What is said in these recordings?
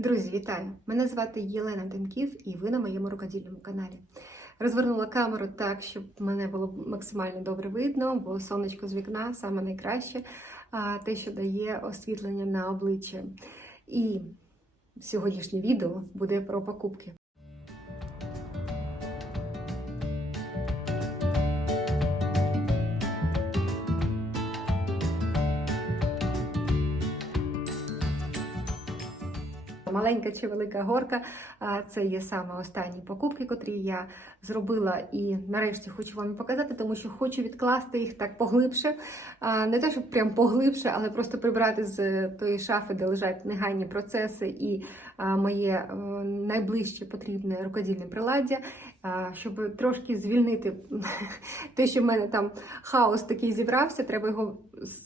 Друзі, вітаю! Мене звати Єлена Демків і ви на моєму рукодільному каналі. Розвернула камеру так, щоб мене було максимально добре видно, бо сонечко з вікна саме найкраще, те, що дає освітлення на обличчя. І сьогоднішнє відео буде про покупки. Маленька чи велика горка це є саме останні покупки, котрі я зробила і нарешті хочу вам показати, тому що хочу відкласти їх так поглибше. Не те, щоб прям поглибше, але просто прибрати з тої шафи, де лежать негайні процеси і моє е, найближче потрібне рукодільне приладдя, щоб трошки звільнити те, що в мене там хаос такий зібрався. Треба його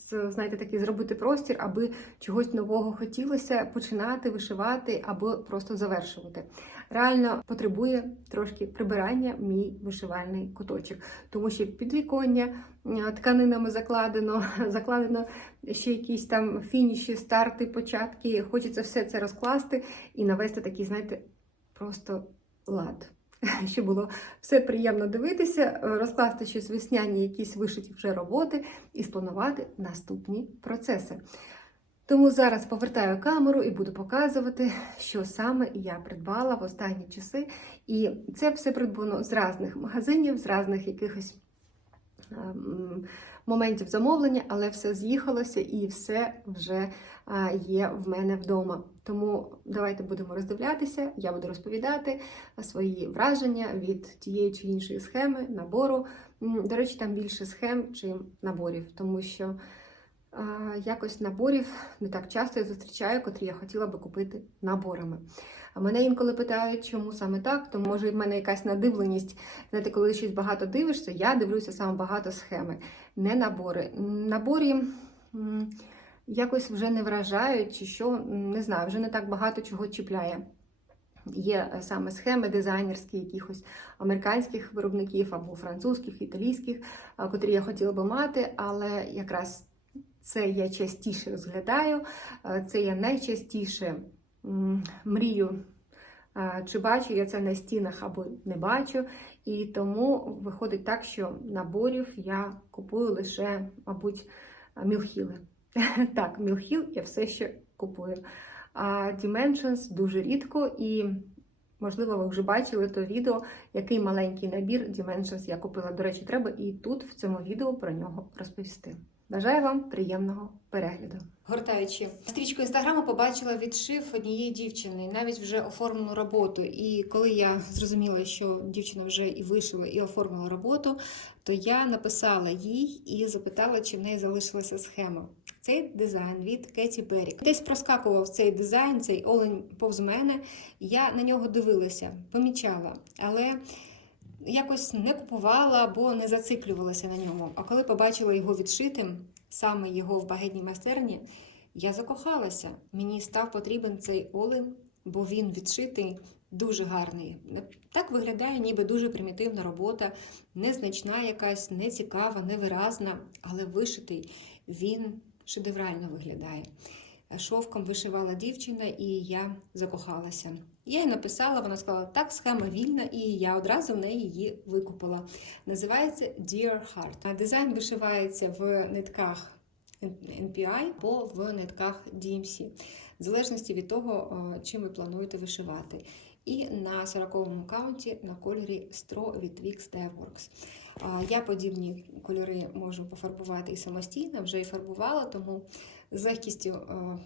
знаєте, такий зробити простір, аби чогось нового хотілося починати вишивати або просто завершувати. Реально потребує трошки прибирання мій вишивальний куточок, тому що підвіконня е, тканинами закладено, закладено ще якісь там фініші, старти, початки. Хочеться все це розкласти і навести такий, знаєте, просто лад. Щоб було все приємно дивитися, е, розкласти щось весняні, якісь вишиті вже роботи і спланувати наступні процеси. Тому зараз повертаю камеру і буду показувати, що саме я придбала в останні часи. І це все придбано з різних магазинів, з різних якихось ем, моментів замовлення, але все з'їхалося і все вже є в мене вдома. Тому давайте будемо роздивлятися. Я буду розповідати свої враження від тієї чи іншої схеми, набору. До речі, там більше схем, чим наборів, тому що якось наборів не так часто я зустрічаю, котрі я хотіла би купити наборами. А мене інколи питають, чому саме так, то може в мене якась надивленість. Знаєте, коли щось багато дивишся, я дивлюся саме багато схеми, не набори. Наборі якось вже не вражають, чи що, не знаю, вже не так багато чого чіпляє. Є е, саме схеми дизайнерські якихось американських виробників або французьких, італійських, котрі я хотіла би мати, але якраз це я частіше розглядаю, е, це я найчастіше мрію, е, чи бачу я це на стінах або не бачу. І тому виходить так, що наборів я купую лише, мабуть, мілхіли. Так, мілхіл я все ще купую. А Dimensions дуже рідко і. Можливо, ви вже бачили то відео, який маленький набір Dimensions я купила. До речі, треба і тут в цьому відео про нього розповісти. Бажаю вам приємного перегляду. Гортаючи стрічку інстаграму, побачила відшив однієї дівчини, навіть вже оформлену роботу. І коли я зрозуміла, що дівчина вже і вишила, і оформила роботу, то я написала їй і запитала, чи в неї залишилася схема. Цей дизайн від Кеті Беррі. Десь проскакував цей дизайн, цей олень повз мене. Я на нього дивилася, помічала, але якось не купувала або не зациклювалася на ньому. А коли побачила його відшитим, саме його в багетній майстерні, я закохалася. Мені став потрібен цей олень, бо він відшитий дуже гарний. Так виглядає, ніби дуже примітивна робота, незначна якась, нецікава, невиразна, але вишитий він шедеврально виглядає. Шовком вишивала дівчина, і я закохалася. Я їй написала, вона сказала, так, схема вільна, і я одразу в неї її викупила. Називається Dear Heart. Дизайн вишивається в нитках NPI або в нитках DMC, в залежності від того, чим ви плануєте вишивати. І на 40-му каунті на кольорі Straw від Wix Devworks. Я подібні кольори можу пофарбувати і самостійно, вже і фарбувала, тому з легкістю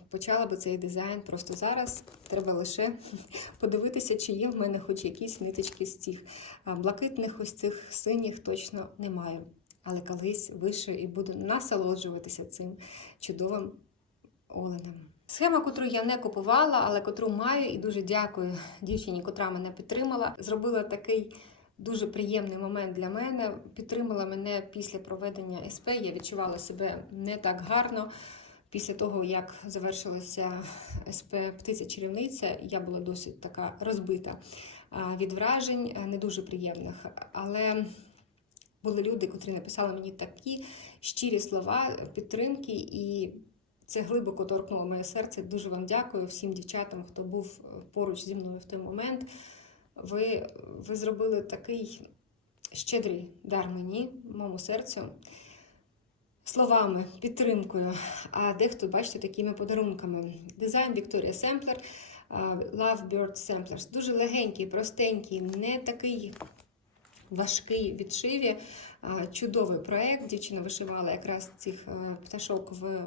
почала би цей дизайн просто зараз. Треба лише подивитися, чи є в мене хоч якісь ниточки з цих блакитних, ось цих синіх точно немає. Але колись вище і буду насолоджуватися цим чудовим оленем. Схема, котру я не купувала, але котру маю, і дуже дякую дівчині, котра мене підтримала. Зробила такий дуже приємний момент для мене. Підтримала мене після проведення СП. Я відчувала себе не так гарно. Після того, як завершилася СП Птиця чарівниця, я була досить така розбита від вражень, не дуже приємних. Але були люди, котрі написали мені такі щирі слова підтримки, і Це глибоко торкнуло моє серце. Дуже вам дякую всім дівчатам, хто був поруч зі мною в той момент. Ви, ви зробили такий щедрий дар мені, моєму серцю, словами, підтримкою. А дехто, бачите, такими подарунками. Дизайн Victoria Sampler, а, Love Bird Samplers. Дуже легенький, простенький, не такий важкий відшиві. Чудовий проект. Дівчина вишивала якраз цих е, пташок в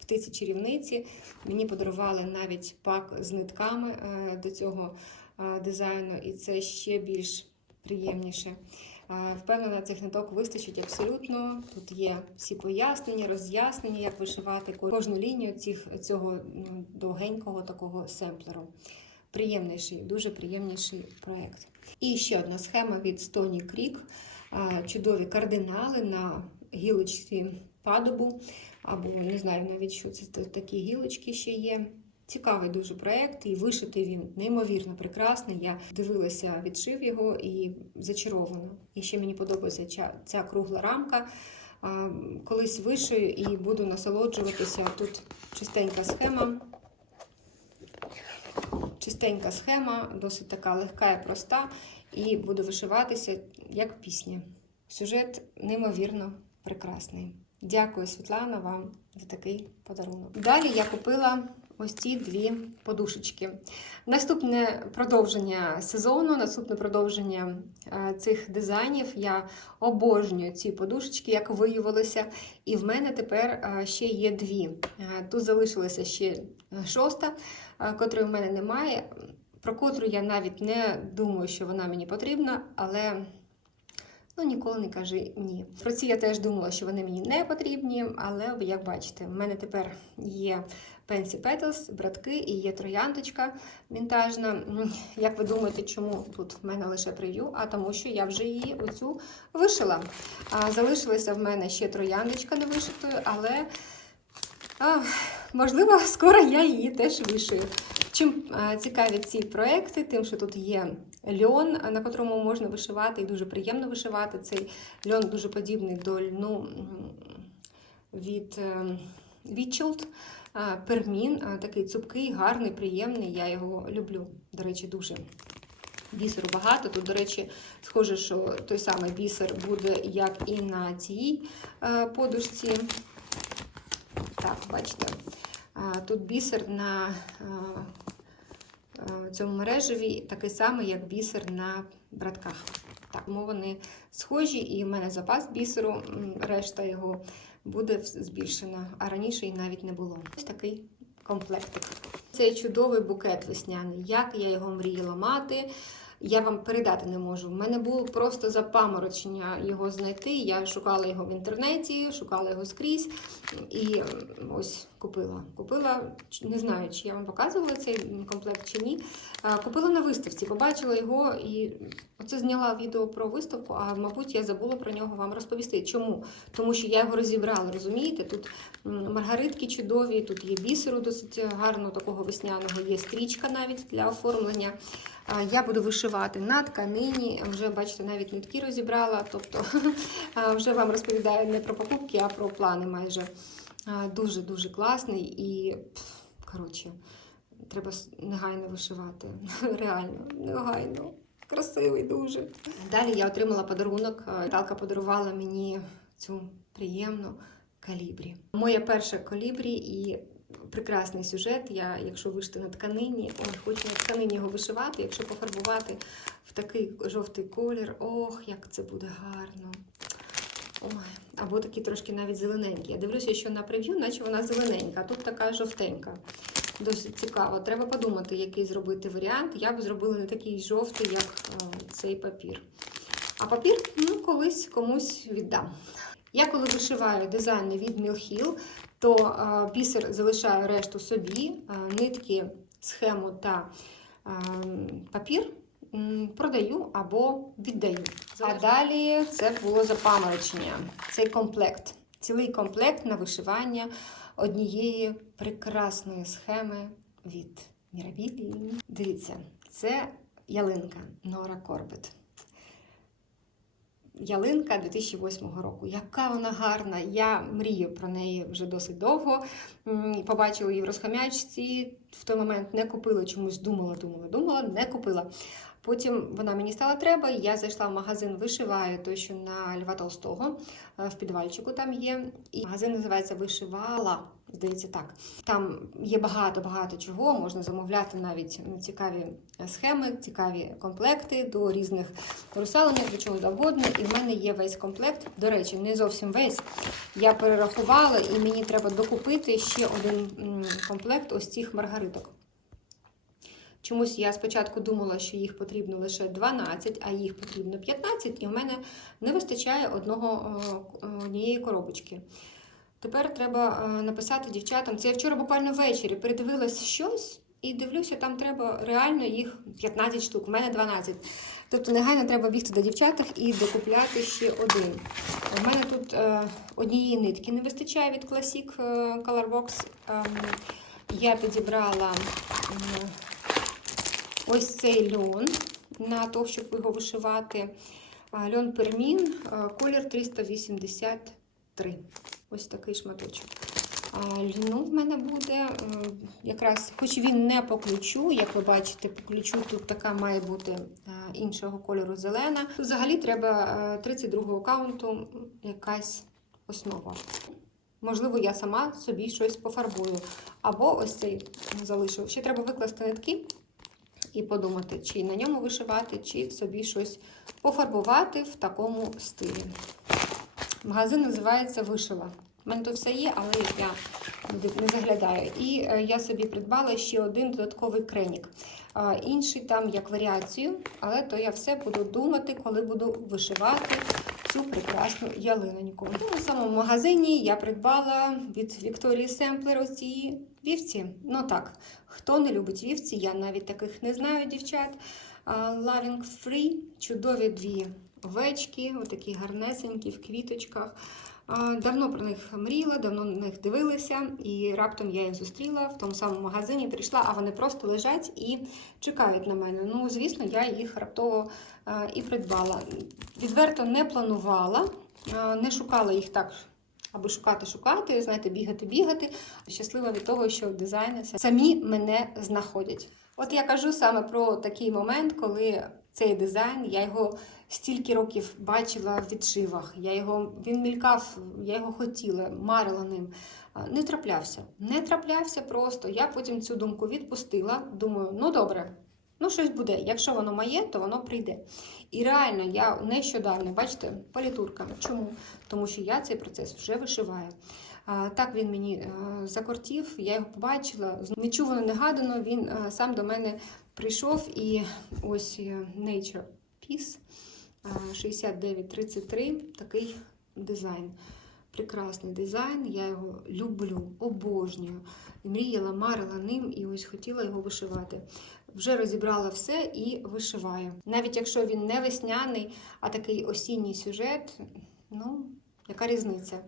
птиці чарівниці. Мені подарували навіть пак з нитками е, до цього е, дизайну, і це ще більш приємніше. Впевнена, цих ниток вистачить абсолютно. Тут є всі пояснення, роз'яснення, як вишивати кожну лінію цих, цього довгенького такого семплеру. Приємніший, дуже приємніший проєкт. І ще одна схема від Stony Creek. Чудові кардинали на гілочці падобу, або не знаю навіть, що це такі гілочки ще є. Цікавий дуже проєкт, і вишитий він неймовірно прекрасний. Я дивилася, відшив його і зачарована. І ще мені подобається ця, ця кругла рамка. Колись вишию і буду насолоджуватися. Тут чистенька схема. Чистенька схема, досить така легка і проста, і буду вишиватися як пісня. Сюжет неймовірно прекрасний. Дякую, Світлана, вам за такий подарунок. Далі я купила ось ці дві подушечки. Наступне продовження сезону, наступне продовження е, цих дизайнів. Я обожнюю ці подушечки, як виявилося. І в мене тепер е, ще є дві. Е, Тут залишилася ще шоста, котрої в мене немає, про котру я навіть не думаю, що вона мені потрібна, але. Ну, ніколи не кажи ні. Про ці я теж думала, що вони мені не потрібні, але як бачите, в мене тепер є Pensy Petals, братки і є трояндочка вінтажна. Як ви думаєте, чому тут в мене лише прев'ю? А тому, що я вже її оцю вишила. А, залишилася в мене ще трояндочка не вишитою, але а, можливо, скоро я її теж вишию. Чим цікаві ці проекти, тим, що тут є льон, на котрому можна вишивати, і дуже приємно вишивати. Цей льон дуже подібний до льну від е, Вічелд. Пермін, е, такий цупкий, гарний, приємний. Я його люблю, до речі, дуже. Бісеру багато. Тут, до речі, схоже, що той самий бісер буде, як і на цій е, подушці. Так, бачите, тут бісер на цьому мережеві такий самий, як бісер на братках. Так, тому вони схожі, і в мене запас бісеру, решта його буде збільшена, а раніше і навіть не було. Ось такий комплектик. Цей чудовий букет весняний. Як я його мріяла мати. Я вам передати не можу. В мене було просто запаморочення його знайти. Я шукала його в інтернеті, шукала його скрізь і ось купила. Купила, не знаю, чи я вам показувала цей комплект чи ні. Купила на виставці, побачила його і оце зняла відео про виставку, а мабуть, я забула про нього вам розповісти. Чому? Тому що я його розібрала, розумієте? Тут маргаритки чудові, тут є бісеру досить гарно, такого весняного, є стрічка навіть для оформлення. Я буду вишивати на тканині. Вже бачите, навіть нитки розібрала. Тобто вже вам розповідаю не про покупки, а про плани майже. Дуже-дуже класний і коротше, треба негайно вишивати. Реально, негайно. Красивий дуже. Далі я отримала подарунок. А, подарувала мені цю приємну калібрі. Моє перше колібрі і прекрасний сюжет. Я, якщо вишити на тканині, ой, хочу на тканині його вишивати, якщо пофарбувати в такий жовтий колір, ох, як це буде гарно. Ой, або такі трошки навіть зелененькі. Я дивлюся, що на прев'ю, наче вона зелененька, а тут така жовтенька. Досить цікаво. Треба подумати, який зробити варіант. Я б зробила не такий жовтий, як е, цей папір. А папір ну, колись комусь віддам. Я коли вишиваю дизайни від Hill, то е, бісер залишаю решту собі, е, нитки, схему та е, папір продаю або віддаю. А далі це було запаморочення. Цей комплект. Цілий комплект на вишивання однієї прекрасної схеми від Мірабілі. Дивіться, це ялинка Нора Корбет. Ялинка 2008 року. Яка вона гарна! Я мрію про неї вже досить довго. Побачила її в розхам'ячці. В той момент не купила чомусь, думала, думала, думала, не купила. Потім вона мені стала треба, і я зайшла в магазин Вишиваю, той, що на Льва Толстого, е, в підвальчику там є. І магазин називається Вишивала. Здається, так. Там є багато-багато чого. Можна замовляти навіть цікаві схеми, цікаві комплекти до різних русалонів, до чого завгодно. І в мене є весь комплект. До речі, не зовсім весь. Я перерахувала, і мені треба докупити ще один комплект ось цих маргариток. Чомусь я спочатку думала, що їх потрібно лише 12, а їх потрібно 15, і в мене не вистачає одного, о, однієї коробочки. Тепер треба е, написати дівчатам. Це я вчора буквально ввечері передивилась щось і дивлюся, там треба реально їх 15 штук, у мене 12. Тобто негайно треба бігти до дівчаток і докупляти ще один. У мене тут е, однієї нитки не вистачає від Classic е, Colorbox. Ем, я підібрала ось цей льон на те, щоб його вишивати. Льон Пермін, колір 383. Ось такий шматочок. Льну в мене буде е, якраз, хоч він не по ключу, як ви бачите, по ключу тут така має бути е, іншого кольору зелена. Взагалі треба е, 32-го аккаунту якась основа. Можливо, я сама собі щось пофарбую. Або ось цей залишу. Ще треба викласти нитки і подумати, чи на ньому вишивати, чи собі щось пофарбувати в такому стилі. Магазин називається Вишива. У мене тут все є, але я не заглядаю. І е, я собі придбала ще один додатковий кренік. Інший там як варіацію, але то я все буду думати, коли буду вишивати цю прекрасну ялиноньку. В тому самому магазині я придбала від Вікторії Семплер оці вівці. Ну так, хто не любить вівці, я навіть таких не знаю, дівчат. Loving Free, чудові дві овечки, отакі гарнесенькі в квіточках. Давно про них мріяла, давно на них дивилася, і раптом я їх зустріла в тому самому магазині, прийшла, а вони просто лежать і чекають на мене. Ну, звісно, я їх раптово і придбала. Відверто не планувала, не шукала їх так. Аби шукати, шукати, знаєте, бігати, бігати. Щаслива від того, що дизайни самі мене знаходять. От я кажу саме про такий момент, коли цей дизайн, я його стільки років бачила в відшивах. Я його він мількав, я його хотіла, марила ним. Не траплявся. Не траплявся просто. Я потім цю думку відпустила. Думаю, ну добре, ну щось буде. Якщо воно моє, то воно прийде. І реально, я нещодавно, бачите, палітурка. Чому? Тому що я цей процес вже вишиваю. Так він мені е, закортів, я його побачила. Нечувано негадано, він е, сам до мене прийшов і ось е, Nature Peace 6933, такий дизайн. Прекрасний дизайн, я його люблю, обожнюю. І мріяла, марила ним і ось хотіла його вишивати. Вже розібрала все і вишиваю. Навіть якщо він не весняний, а такий осінній сюжет, ну, яка різниця?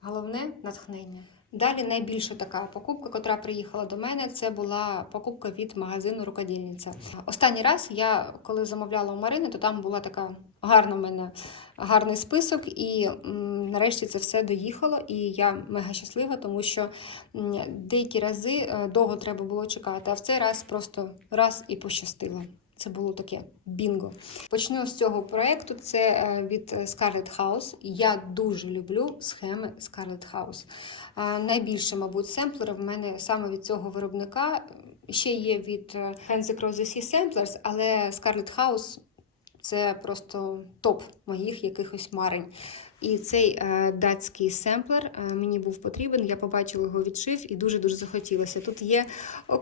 Головне натхнення. Далі найбільша така покупка, яка приїхала до мене, це була покупка від магазину Рукодільниця. Останній раз я коли замовляла у Марини, то там була така гарна в мене гарний список, і м, нарешті це все доїхало. І я мега щаслива, тому що деякі рази е, довго треба було чекати, а в цей раз просто раз і пощастило. Це було таке бінго. Почну з цього проєкту. Це е, від Scarlet House. Я дуже люблю схеми Scarlet House. Найбільше, мабуть, семплери в мене саме від цього виробника. Ще є від е, Hands Across the Sea Samplers, але Scarlet House це просто топ моїх якихось марень. І цей е, датський семплер е, мені був потрібен. Я побачила його відшив і дуже-дуже захотілося. Тут є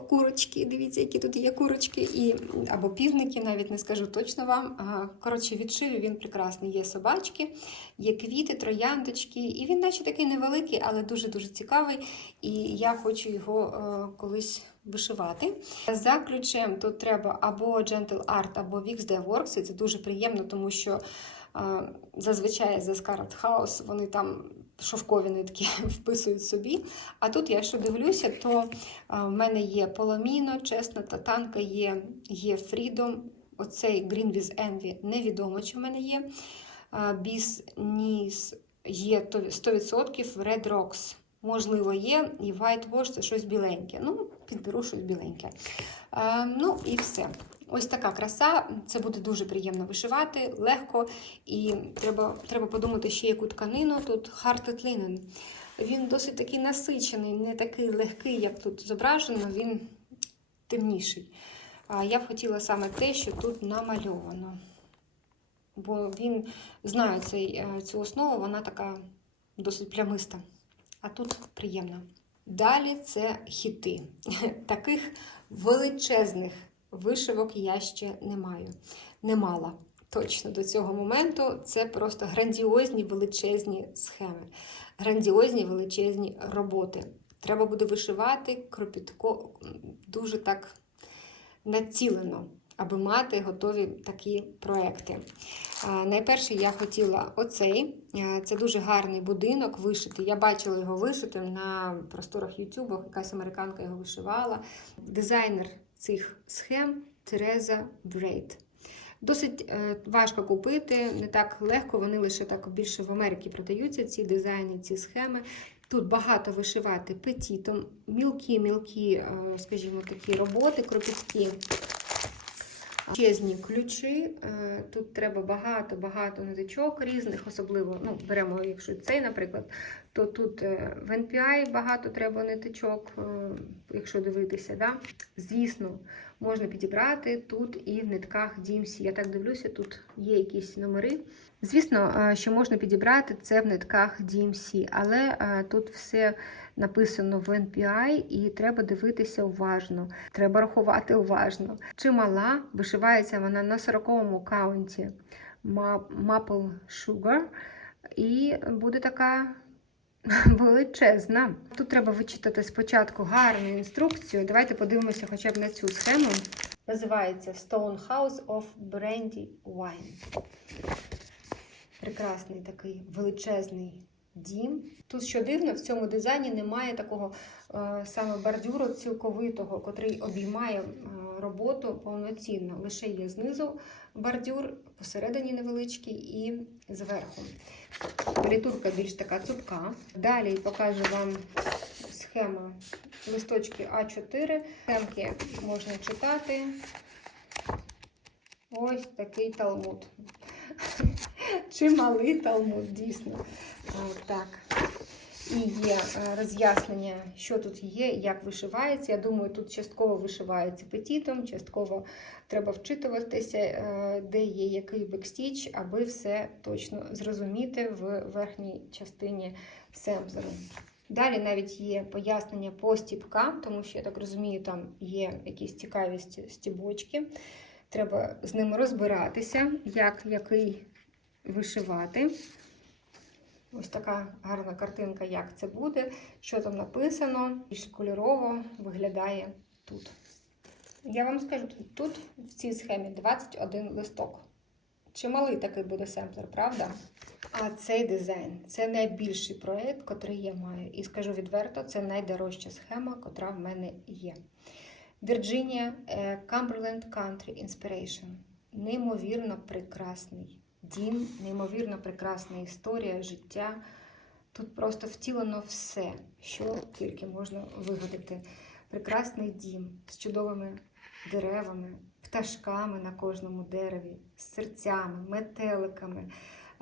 курочки, дивіться, які тут є курочки, і, або півники, навіть не скажу точно вам. А, Коротше, відшив він прекрасний. Є собачки, є квіти, трояндочки, і він, наче такий невеликий, але дуже-дуже цікавий. І я хочу його е, колись вишивати. За ключем тут треба або Gentle Art, або Wix Works. І це дуже приємно, тому що е, зазвичай за Scarlet House вони там шовкові нитки вписують собі. А тут я що дивлюся, то е, в мене є Поломіно, чесно, татанка є, є Freedom. Оцей Green with Envy невідомо, чи в мене є. біс ніс є 100% Red Rocks. Можливо, є, і White Wash це щось біленьке. Ну, підберу щось біленьке. А, ну і все. Ось така краса. Це буде дуже приємно вишивати, легко. І треба, треба подумати, ще яку тканину. Тут Hearted Linen. Він досить такий насичений, не такий легкий, як тут зображено, він темніший. А я б хотіла саме те, що тут намальовано. Бо він знає е, цю основу, вона така досить плямиста. А тут приємно. Далі це хіти. Таких величезних вишивок я ще не маю. Не мала точно до цього моменту. Це просто грандіозні величезні схеми, грандіозні величезні роботи. Треба буде вишивати кропітко дуже так націлено, аби мати готові такі проекти. Найперше я хотіла оцей. Це дуже гарний будинок вишити. Я бачила його вишити на просторах YouTube, якась американка його вишивала. Дизайнер цих схем Тереза Брейд. Досить е, важко купити, не так легко, вони лише так більше в Америці продаються, ці дизайни, ці схеми. Тут багато вишивати петітом, мілкі-мілкі, е, скажімо, такі роботи, кропіткі. Величезні ключі. Е, Тут треба багато-багато ниточок різних, особливо, ну, беремо, якщо цей, наприклад, то тут е, в NPI багато треба ниточок, е, якщо дивитися. Да? Звісно, можна підібрати тут і в нитках DMC. Я так дивлюся, тут є якісь номери. Звісно, що можна підібрати це в нитках DMC, але тут все написано в NPI і треба дивитися уважно, треба рахувати уважно. Чимала, вишивається вона на 40-му каунті Maple Sugar, і буде така величезна. Тут треба вичитати спочатку гарну інструкцію. Давайте подивимося хоча б на цю схему. Називається Stone House of Brandy Wine. Прекрасний такий величезний дім. Тут, що дивно, в цьому дизайні немає такого е, саме бордюру цілковитого, котрий обіймає е, роботу повноцінно. Лише є знизу бордюр, посередині невеличкий і зверху. Політурка більш така цупка. Далі покажу вам схему листочки А4. Схемки можна читати. Ось такий талмуд. Чималий талмуд, дійсно. Так. І є е, роз'яснення, що тут є, як вишивається. Я думаю, тут частково вишивається петітом, частково треба вчитуватися, е, де є який бекстіч, аби все точно зрозуміти в верхній частині семплеру. Далі навіть є пояснення по стіпкам, тому що, я так розумію, там є якісь цікаві стібочки. Треба з ними розбиратися, як який вишивати. Ось така гарна картинка, як це буде, що там написано, більш кольорово виглядає тут. Я вам скажу, тут- в цій схемі 21 листок. Чималий такий буде семплер, правда? А цей дизайн це найбільший проєкт, котрий я маю. І скажу відверто, це найдорожча схема, котра в мене є. Virginia е, Cumberland Country Inspiration. Неймовірно прекрасний дім, неймовірно прекрасна історія, життя. Тут просто втілено все, що тільки можна вигадати. Прекрасний дім з чудовими деревами, пташками на кожному дереві, з серцями, метеликами.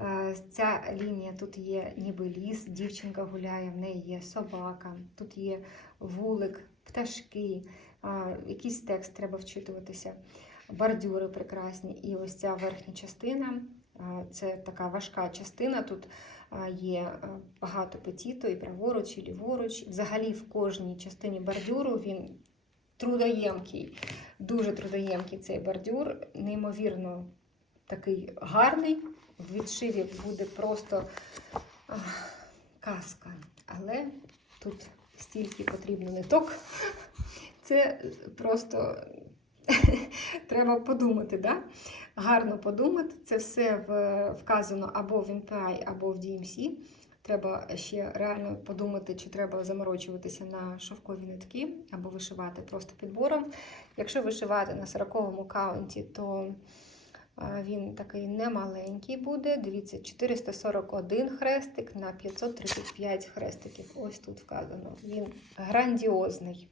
Е, Ця лінія тут є ніби ліс, дівчинка гуляє, в неї є собака, тут є вулик, пташки, якийсь текст треба вчитуватися, бордюри прекрасні. І ось ця верхня частина це така важка частина. Тут є багато петіту і праворуч, і ліворуч. Взагалі в кожній частині бордюру він трудоємкий, дуже трудоємкий цей бордюр, неймовірно такий гарний. В відшиві буде просто казка. Але тут стільки потрібно ниток. Це просто треба подумати, да? гарно подумати. Це все вказано або в NPI, або в DMC. Треба ще реально подумати, чи треба заморочуватися на шовкові нитки або вишивати просто підбором. Якщо вишивати на 40-му каунті, то Він такий немаленький буде. Дивіться, 441 хрестик на 535 хрестиків. Ось тут вказано. Він грандіозний.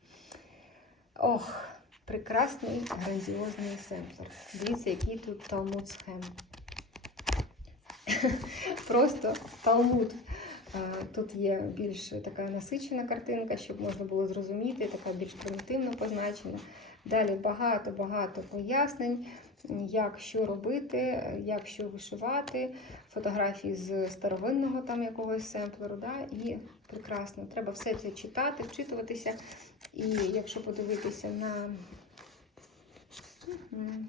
Ох, прекрасний грандіозний семплер. Дивіться, який тут талмуд схем. Просто талмуд. Е, Тут є більш така насичена картинка, щоб можна було зрозуміти, така більш примітивно позначена. Далі багато-багато пояснень, як що робити, як що вишивати, фотографії з старовинного там якогось семплеру. Да? І прекрасно. Треба все це читати, вчитуватися. І якщо подивитися на. Мгм.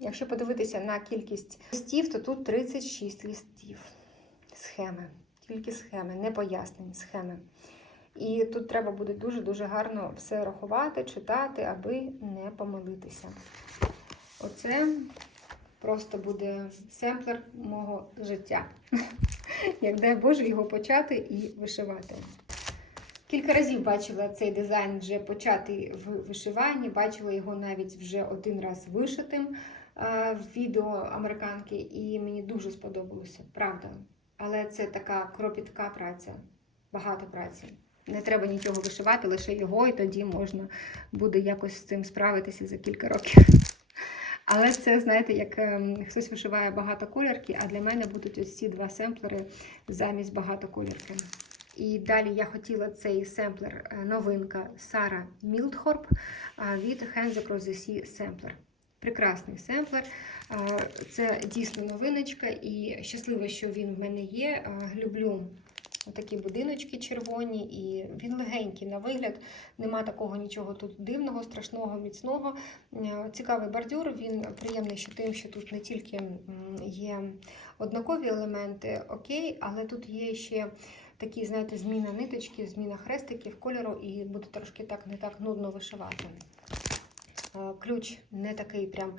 Якщо подивитися на кількість листів, то тут 36 листів. Схеми. Тільки схеми, не пояснень, схеми. І тут треба буде дуже-дуже гарно все рахувати, читати, аби не помилитися. Оце просто буде семплер мого життя. Як дай Боже його почати і вишивати. Кілька разів бачила цей дизайн вже початий в вишиванні, бачила його навіть вже один раз вишитим е, в відео американки, і мені дуже сподобалося, правда. Але це така кропітка праця, багато праці. Не треба нічого вишивати, лише його, і тоді можна буде якось з цим справитися за кілька років. Але це, знаєте, як ем, хтось вишиває багато колірки, а для мене будуть ось ці два семплери замість багато колірки. І далі я хотіла цей семплер, е, новинка Сара Мілдхорп е, від Hands Across the Sea Sampler. Прекрасний семплер. Е, Це дійсно новиночка, і щаслива, що він в мене є. Люблю такі будиночки червоні, і він легенький на вигляд. Нема такого нічого тут дивного, страшного, міцного. Е, Цікавий бордюр. Він приємний ще тим, що тут не тільки є однакові елементи, окей, але тут є ще такі, знаєте, зміна ниточки, зміна хрестиків, кольору, і буде трошки так не так нудно вишивати. Е, Ключ не такий прям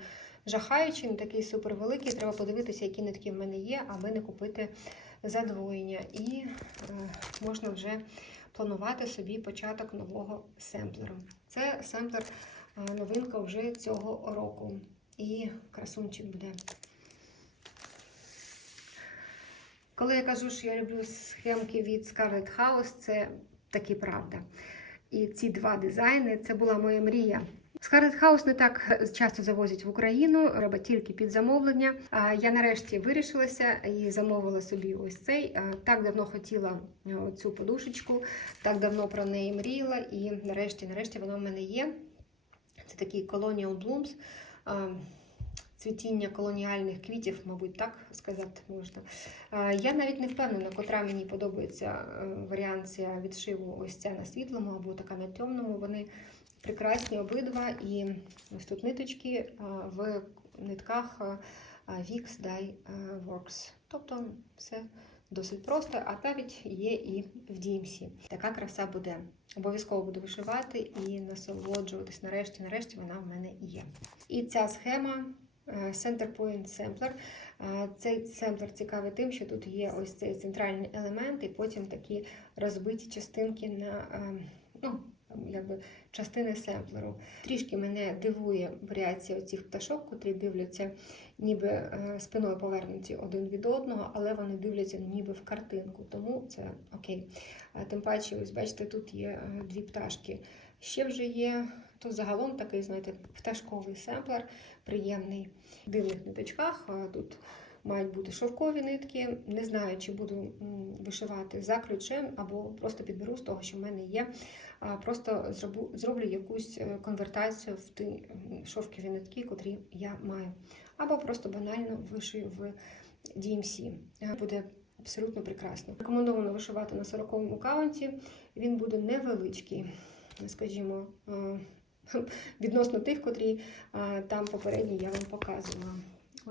жахаючий, не такий супервеликий. Треба подивитися, які нитки в мене є, аби не купити задвоєння. І е, можна вже планувати собі початок нового семплеру. Це семплер е, новинка вже цього року. І красунчик буде. Коли я кажу, що я люблю схемки від Scarlett House, це таки правда. І ці два дизайни це була моя мрія. Scarlett House не так часто завозять в Україну, треба тільки під замовлення. Я нарешті вирішилася і замовила собі ось цей. Так давно хотіла цю подушечку, так давно про неї мріяла, і нарешті, нарешті вона в мене є. Це такий Colonial Blooms. Цвітіння колоніальних квітів, мабуть, так сказати можна. Я навіть не впевнена, котра мені подобається варіанція відшиву ось ця на світлому або така на темному. Вони прекрасні обидва. І ось тут ниточки в нитках Wix Dye е, Works. Тобто все досить просто, а навіть є і в DMC. Така краса буде. Обов'язково буду вишивати і насолоджуватись. Нарешті, нарешті вона в мене є. І ця схема. е, Center Point Sampler. Е, Цей семплер цікавий тим, що тут є ось цей центральний елемент, і потім такі розбиті частинки на е, ну, там, якби, частини семплеру. Трішки мене дивує варіація цих пташок, котрі дивляться ніби е, спиною повернуті один від одного, але вони дивляться ніби в картинку, тому це окей. Тим паче, ось бачите, тут є е, дві пташки. Ще вже є. Тут загалом такий, знаєте, пташковий семплер, приємний в дивних ниточках. Тут мають бути шовкові нитки. Не знаю, чи буду вишивати за ключем, або просто підберу з того, що в мене є. Просто зроблю, зроблю якусь е, конвертацію в ті м, шовкові нитки, котрі я маю. Або просто банально вишию в DMC. Е, Буде абсолютно прекрасно. Рекомендовано вишивати на 40-му каунті. Він буде невеличкий, скажімо, е, відносно тих, котрі там попередні я вам показувала.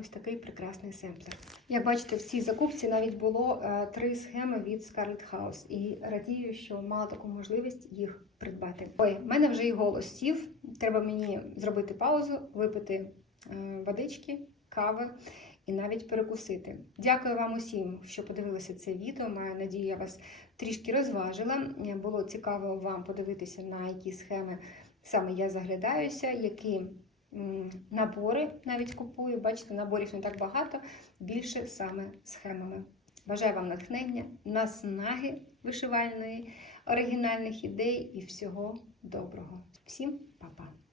Ось такий прекрасний семплер. Як бачите, в цій закупці навіть було е, три схеми від Scarlett House. І радію, що мала таку можливість їх придбати. Ой, в мене вже і голос сів. Треба мені зробити паузу, випити е, водички, кави і навіть перекусити. Дякую вам усім, що подивилися це відео. Маю надію, я вас трішки розважила. Було цікаво вам подивитися, на які схеми саме я заглядаюся, які набори навіть купую. Бачите, наборів не так багато, більше саме схемами. Бажаю вам натхнення, наснаги вишивальної, оригінальних ідей і всього доброго. Всім па-па!